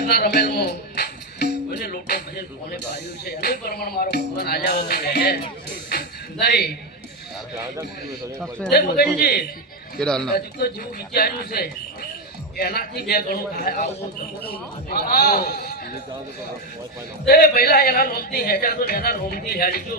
ના રમેલમાં કોઈને લોટો છે. પ્રમાણ મારો ભગવાન વગર રહે. નહીં. એનાથી બે ગણું આવું પહેલા એના નોમથી હેજા તો એના નોમથી હેડજો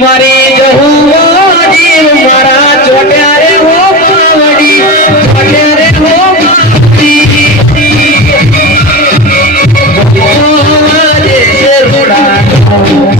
મારી જહુવાજી મારા ચોટ્યા રે હો પાવડી ચોટ્યા રે હો પાવડી. I'm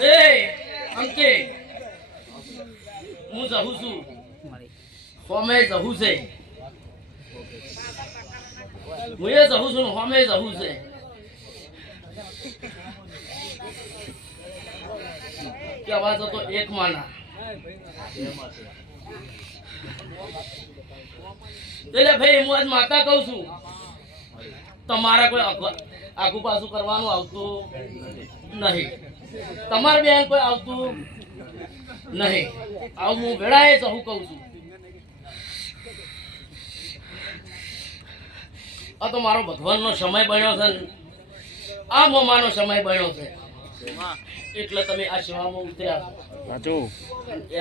એ, અંકે. હું જહું છું. હોમે જહું છે. હું એ જહું છું, હોમે એક માના. એટલે ભાઈ, હું માતા કહું છું, તમારે કોઈ આખું પાછું કરવાનું આવતું નહીં. તમારે બેન કોઈ આવતું નહીં. આવું હું વેળાએ જવું કહું છું. આ તો મારો ભગવાનનો સમય બન્યો છે ને. આ મોમાનો સમય બન્યો છે. એટલે તમે આ સેવામાં ઉતર્યા છો.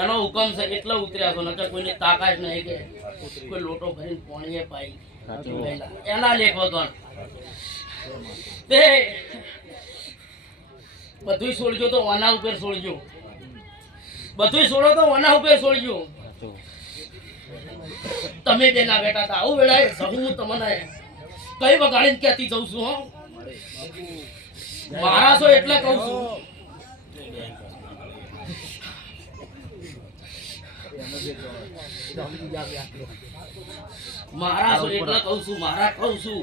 એનો હુકમ છે એટલે ઉતર્યા છો નકર કોઈને તાકાત નહીં કે કોઈ લોટો ભરીને પોણીએ પાઈ. એના લેખો ગણ. તે બધું છોડજો તો ઓના ઉપર છોડજો બધું છોડો તો ઓના ઉપર છોડજો તમે બેના બેટા હતા આવું વેળાએ હું તમને. કઈ વગાડીને ક્યાંથી જઉં છું હો? મારા છો એટલે કહું છું. મારા છો એટલે કહું છું મારા કહું છું.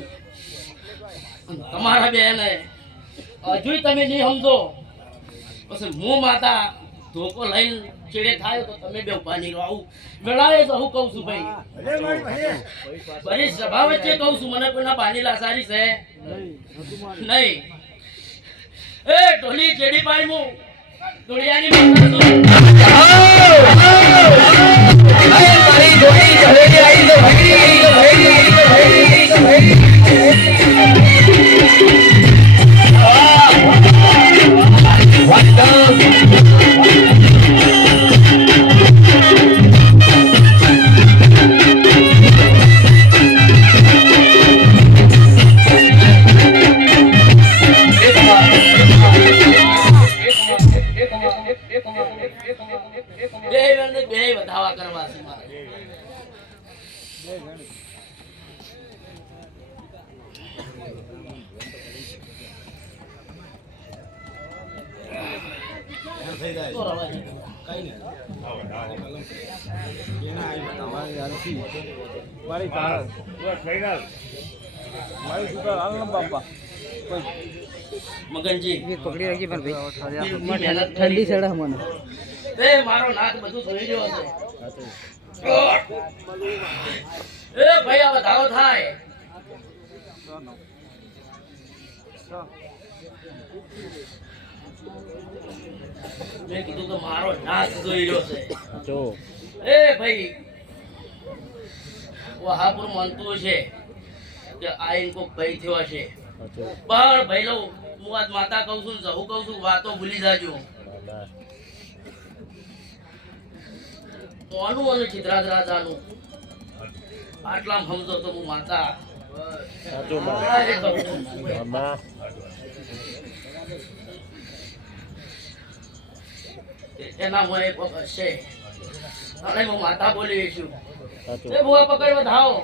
તમારા બેન હજુ તમે નહીં સમજો. પછી હું માતા ધોકો લઈને ચેડે થાય તો તમે બે ઊભા નહીં આવું વેળાએ તો હું કહું છું ભાઈ. બરી સભા વચ્ચે કહું છું મને કોઈના બાની લાસારી છે? નહીં. એ, ઢોલી જેડી પાઈ મુ ઢોલિયાની મહેમાન તારી ઢોલી ઢોલી આવી તો ભાઈ તો ભાઈ તો ભાઈ તો ભાઈ What the? પકડી રાખી પણ ભાઈ. ઠંડી ચડે મને એ મારો નાક બધું ધોઈ ગયો છે. એ ભાઈ આ વધારો થાય. મેં કીધું કે મારો નાક ધોઈ રહ્યો છે. જો. એ ભાઈ વહાપુર માનતું છે કે આ ઇનકો ભાઈ થયો છે. પણ ભાઈ લો હું આજ માતા કહું છું જહુ કહું છું વાતો ભૂલી જાજો. કોનું અને ચિત્રાજ રાજાનું? આટલામાં સમજો તો હું માતા છું. એના મોએ હશે અને હું માતા બોલી છું. એ બુઆ પકડ વધાવો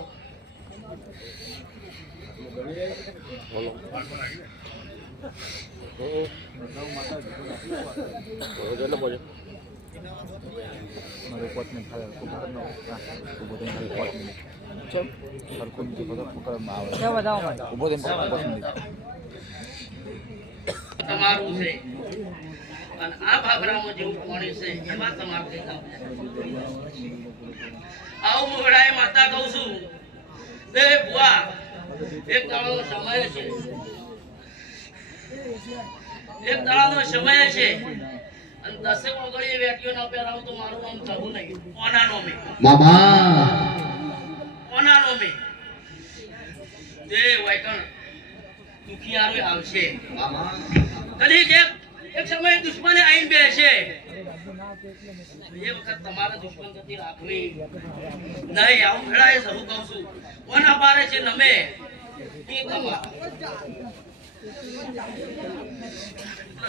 આ ભાભરામાં જેવું છે એમાં તમારું મુગડાએ માતા કહું છું સમય છે. એક દાડાનો સમય છે. અને દસેક ઓગળીએ વેટીઓ ના પહેરાવું તો મારું નામ થવું નહીં. કોના નોમે મામા. કોના નોમે તે વૈકણ દુખિયારો આવશે. મામા. કદી એક એક સમય દુશ્મને આવીને બેસે. એ વખત તમારે દુશ્મન થતી રાખવી. નહીં આવું ભેળાએ સહુ કહું છું. કોના પારે છે નમે? એ તમારા.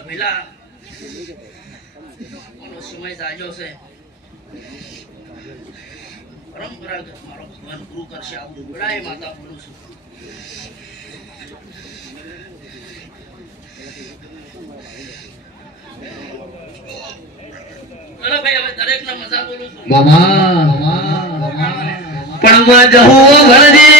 પેલા કોનો સમય જાજો છે પરંપરાગત મારો ભગવાન ગુરુ કરશે આવું ભેળાએ માતા બોલું છું પણ માં જહુઓ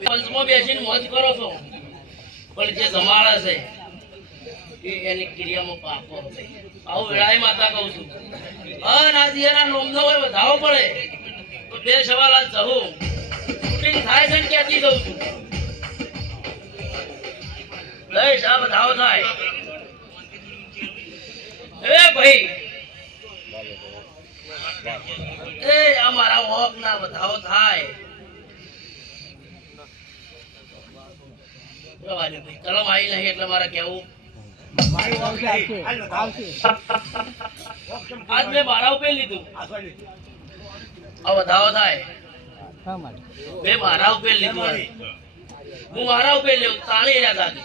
પંચમો બેસીને મોજ કરો છો. પણ જે જમાડા છે એની ક્રિયામાં પાપો આવું વેળાએ માતા કહું છું. અન આ દિયાના નોમનો હોય, વધાવો પડે. તો બે સવાલ આજ જવું શૂટિંગ થાય છે ને ક્યાંથી જઉં છું? લઈશ આ વધાવો થાય. એ ભાઈ. એ, આ મારા વોક ના વધાવો થાય. ચલો આવી નહીં એટલે મારે કેવું આજ મેં મારા ઉપર લીધું. આ વધાવો થાય. મેં મારા ઉપર લીધું. હું મારા ઉપર લેવું તાણી રહ્યા દાદી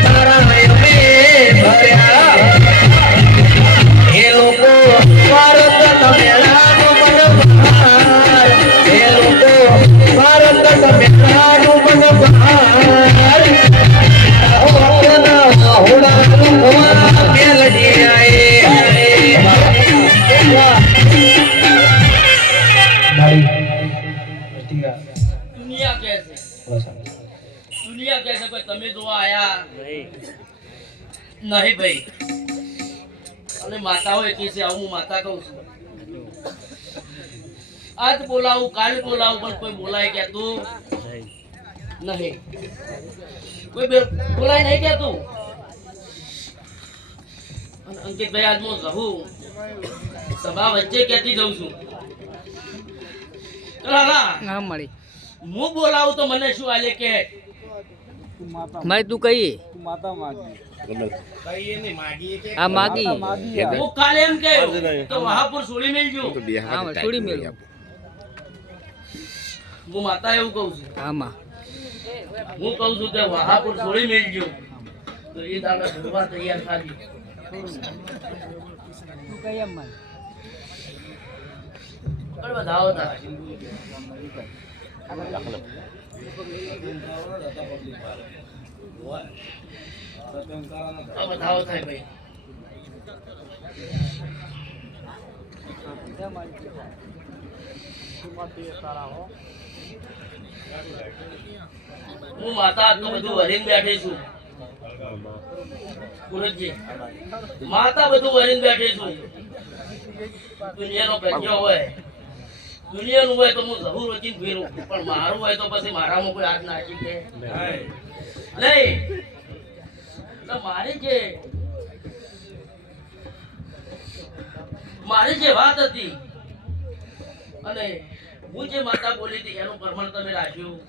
નહીં ભાઈ. અને માતાઓ એકી છે આવું હું માતા કહું છું. આજ બોલાવું કાલ બોલાવું પણ કોઈ બોલાય કે તું? નહીં. કોઈ બોલાય નહીં કે તું? અંકિતભાઈ આજ હું રહું. સભા વચ્ચે કેતી જઉં છું? મળી. હું બોલાવું તો મને શું આલે કે? ભાઈ તું કહીએ આ માગી. હું કાલે એમ કહ્યું તો મહાપુર છોડી મેલજો. હા છોડી મેળવું હું માતા એવું કહું છું. આમાં. હું કહું છું કે મહાપુર છોડી મેલજો. તો એ દાડા ભરવા તૈયાર થાજો તું કઈ એમ મારી પણ બધાઓ તા આ બધાઓ થાય ભાઈ હું માતા આટલું બધું વરીને બેઠી છું. પુરુષજી માતા બધું વરીને બેઠી છું. દુનિયાનો પ્રજ્ઞા હોય. દુનિયાનું હોય તો હું જરૂર રચીને ફેરું પણ મારું હોય તો પછી મારામાં કોઈ હાથ નાખી દે નહીં. મારી જે મારી જે વાત હતી અને હું જે માતા બોલી હતી, એનું પ્રમાણ તમે રાખ્યું?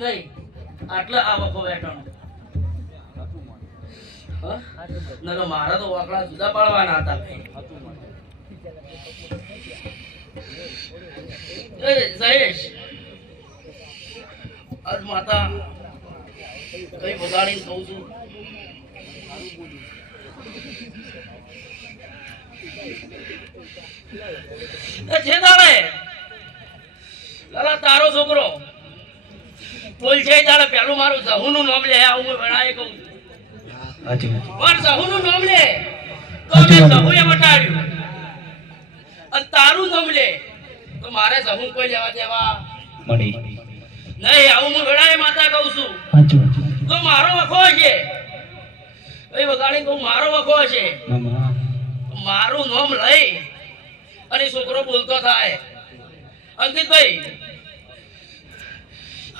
નહીં. આટલા આવકો વેઠણ? નકર મારા તો વાકડા જુદા પાડવાના હતા. જયેશ. આજ માતા કઈ બગાડીને કહું છું. એ તારે લાલા તારો છોકરો. બોલ છે તારે પેલું મારું સહુનું નામ લે. આવું ભણાય કહું. છું મારું સહુનું નામ લે. તો મેં સહુએ વટાડ્યું. અને તારું નામ લે. તો મારે સહુ કોઈ લેવા દેવા? નહીં આવું હું ભણાય માતા કહું છું. તો મારો વખો છે. કઈ વગાડી કહું મારો વખો છે. મારું નામ લઈ અને છોકરો બોલતો થાય. અંકિતભાઈ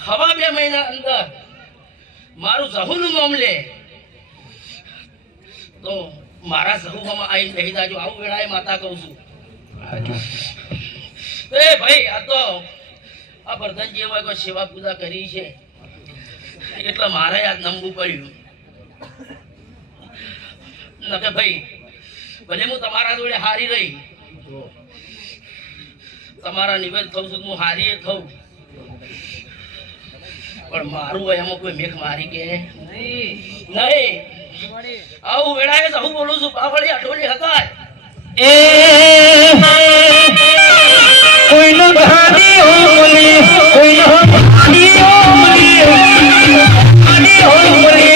હવા બે મહિના અંદર મારું સહુનું નામ લે. તો મારા સહુમાં આવીને કહી દાજો આવું વેળાએ માતા કહું છું. એ ભાઈ આ તો આ પ્રધાનજી એમાં સેવા પૂજા કરી છે. એટલે મારે આ નમવું પડ્યું. નકે ભાઈ ભલે હું તમારા જોડે હારી રહી તમારા નિવેદ થઉં છું હું હારી એ થઉં. પણ મારું હોય એમાં કોઈ મેઘ મારી કે નહીં. આવું વેળાએ તો હું બોલું છું બાવળી અટોલી હતા એ કોઈનો ગાડી ઓલી કોઈનો ગાડી હોમલી হরি হরি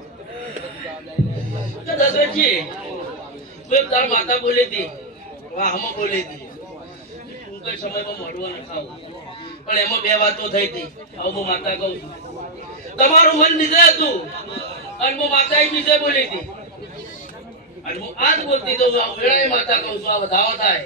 તો કોઈ તાર માતા બોલી હતી. વાહમાં બોલી હતી. હું જ સમયમાં મળવા ન ખાવું પણ એમાં બે વાતો થઈ હતી. આવું હું માતા કહું તમારું મન નીચે હતું. અને હું માતા બીજે બોલી હતી. અને હું બોલતી તો આ વેળાએ માતા કહું છું, આ વધાવો થાય.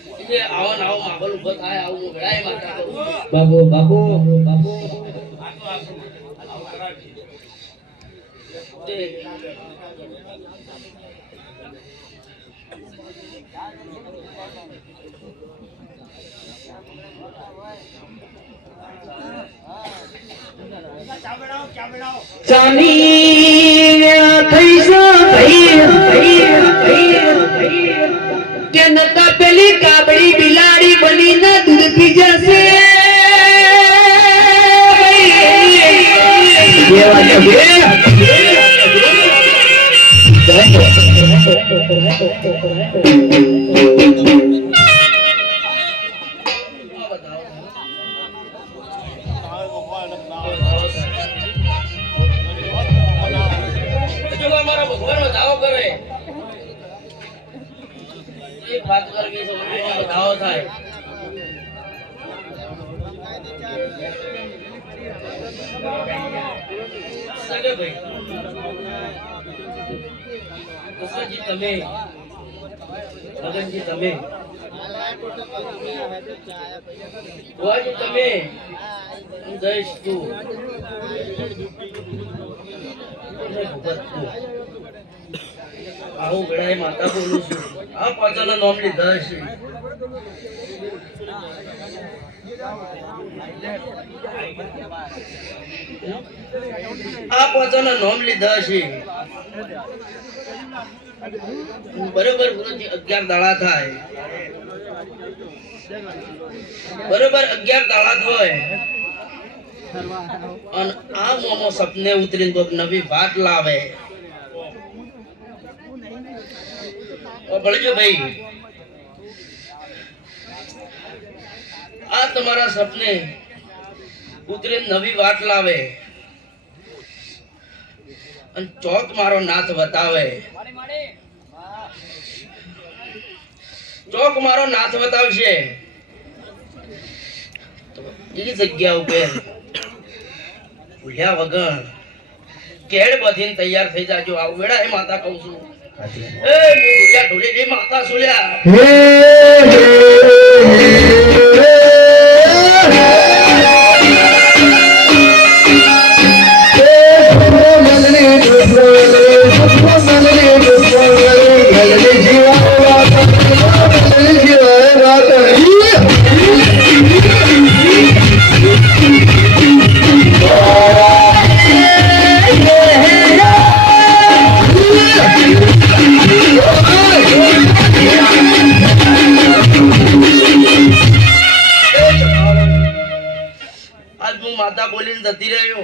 એ આવો ને આવો માહોલ ઊભો થાય આવું હું વેળાએ માતા કહું છું બાબુ બાબુ બાબુ તે ચાની થઈશો થઈ થઈ થઈ થઈ કે કાબડી બિલાડી બનીને દૂધ પી જશે. બે વાગે તમે? મગનજી તમે? તમે? હું આવું ગળાએ માતા બોલું છું. આ પાછળના નામ લીધા છે આ પાછળના નામ લીધા છે બરોબર ગુરુજી અગિયાર દાડા થાય. બરોબર અગિયાર દાડા થાય અને આ મોમો સપને ઉતરીને કોઈક નવી વાત લાવે. ઓ બળજો ભાઈ આ તમારા સપને ઉતરીને નવી વાત લાવે. અને ચોક મારો નાથ બતાવે. ચોક મારો નાથ બતાવશે. એ જગ્યા ઉપર ભૂલ્યા વગર કેળ બધીને તૈયાર થઈ જાજો. આવું વેડા એ માતા કહું છું. એ ભૂલ્યા ઢોલી માતા સુલ્યા. બોલીને જતી રહ્યો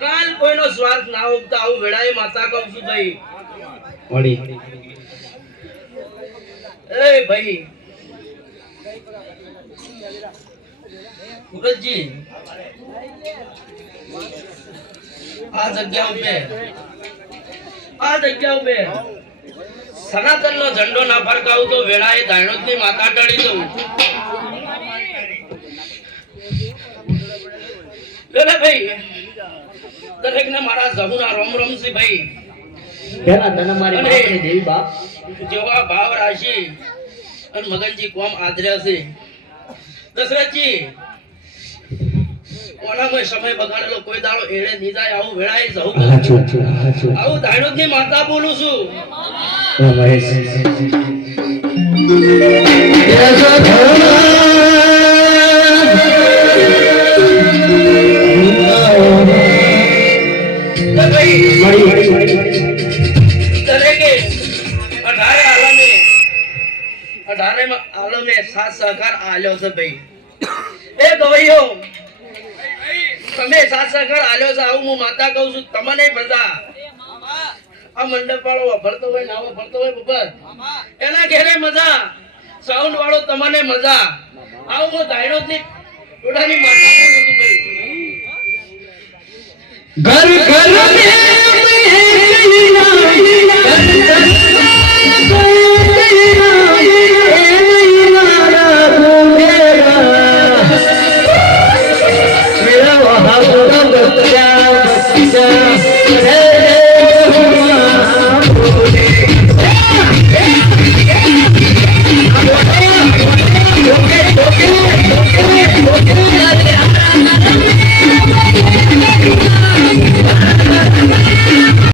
કાલ કોઈનો સ્વાર્થ ના ઉગતા આવું વેળાએ માતા કહું છું ભાઈ એ ભાઈ. સુરજજી આ જગ્યા ઉપર. આ જગ્યા ઉપર. સનાતન નો ઝંડો ના ફરકાવું તો વેળાએ દાણોદની માતા ટળી દઉં. લે ભાઈ. દરેક ને મારા જહુના રોમ રોમ છે ભાઈ. પેલા તને મારી અને દેવી બાપ. જેવા ભાવ રાશિ અને મગનજી કોમ આદર્યા છે. દશરથજી કોનામાં સમય બગાડેલો કોઈ દાડો નહીં જાય આવું વેળાએ જવું આવું ધાણોદ માતા બોલું છું. મહેશ. આલમે સાથ સહકાર આલ્યો છે ભાઈ. એ ગવૈયો તમે સાથ સહકાર આલ્યો છે, આવું હું માતા કહું છું તમને બધા આ મંડપ વાળો વફરતો હોય ના વફરતો હોય બબર એના ઘેરે મજા. સાઉન્ડ વાળો તમને મજા. આવું હું ધાયણો થી ટોળાની માતા ઘર ઘર.